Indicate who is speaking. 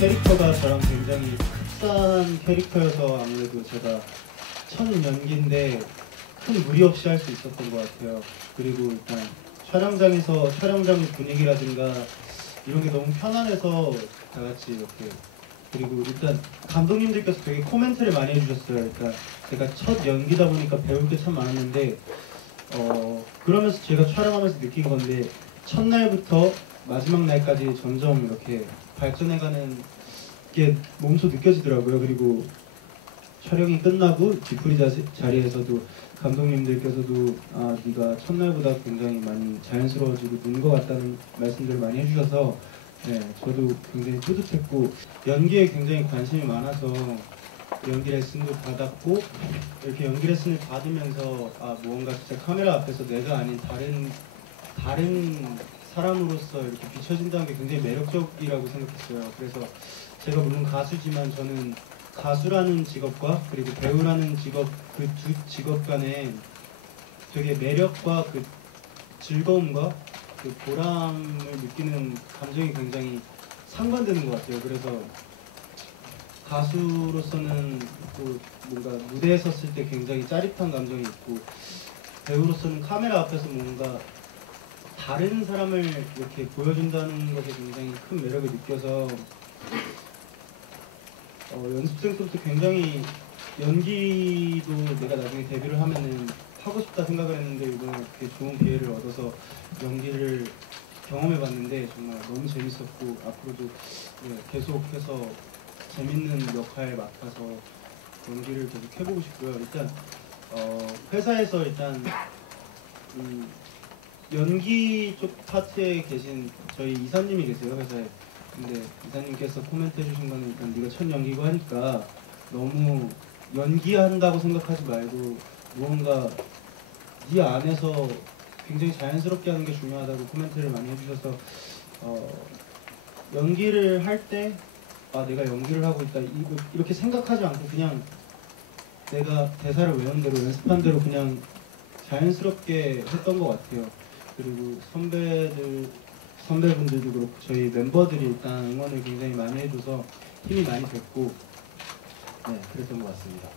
Speaker 1: 캐릭터가 저랑 굉장히 흡사한 캐릭터여서 아무래도 제가 첫 연기인데 큰 무리 없이 할 수 있었던 것 같아요. 그리고 일단 촬영장에서 촬영장 분위기라든가 이런 게 너무 편안해서 다 같이 이렇게 그리고 일단 감독님들께서 되게 코멘트를 많이 해주셨어요. 일단 제가 첫 연기다 보니까 배울 게 참 많았는데 어 그러면서 제가 촬영하면서 느낀 건데 첫날부터 마지막 날까지 점점 이렇게 발전해가는 게 몸소 느껴지더라고요. 그리고 촬영이 끝나고 뒤풀이 자리에서도 감독님들께서도 아 네가 첫날보다 굉장히 많이 자연스러워지고 는 것 같다는 말씀들을 많이 해주셔서 네 저도 굉장히 뿌듯했고 연기에 굉장히 관심이 많아서 연기 레슨도 받았고 이렇게 연기 레슨을 받으면서 아 무언가 진짜 카메라 앞에서 내가 아닌 다른 다른 사람으로서 이렇게 비춰진다는 게 굉장히 매력적이라고 생각했어요. 그래서 제가 물론 가수지만 저는 가수라는 직업과 그리고 배우라는 직업 그 두 직업 간에 되게 매력과 그 즐거움과 그 보람을 느끼는 감정이 굉장히 상반되는 것 같아요. 그래서 가수로서는 또 뭔가 무대에 섰을 때 굉장히 짜릿한 감정이 있고 배우로서는 카메라 앞에서 뭔가 다른 사람을 이렇게 보여준다는 것에 굉장히 큰 매력을 느껴서 어, 연습생 때부터 굉장히 연기도 내가 나중에 데뷔를 하면은 하고 싶다 생각을 했는데 이번에 이렇게 좋은 기회를 얻어서 연기를 경험해봤는데 정말 너무 재밌었고 앞으로도 네, 계속해서 재밌는 역할 맡아서 연기를 계속 해보고 싶고요. 일단 어, 회사에서 일단 음, 연기 쪽 파트에 계신 저희 이사님이 계세요 회사에. 근데 이사님께서 코멘트 해주신 거는 일단 네가 첫 연기고 하니까 너무 연기한다고 생각하지 말고 무언가 네 안에서 굉장히 자연스럽게 하는 게 중요하다고 코멘트를 많이 해주셔서 어, 연기를 할 때 아 내가 연기를 하고 있다 이- 이렇게 생각하지 않고 그냥 내가 대사를 외운 대로 연습한 대로 그냥 자연스럽게 했던 것 같아요. 그리고 선배들 선배분들도 그렇고 저희 멤버들이 일단 응원을 굉장히 많이 해줘서 힘이 많이 됐고 네 그랬던 것 같습니다.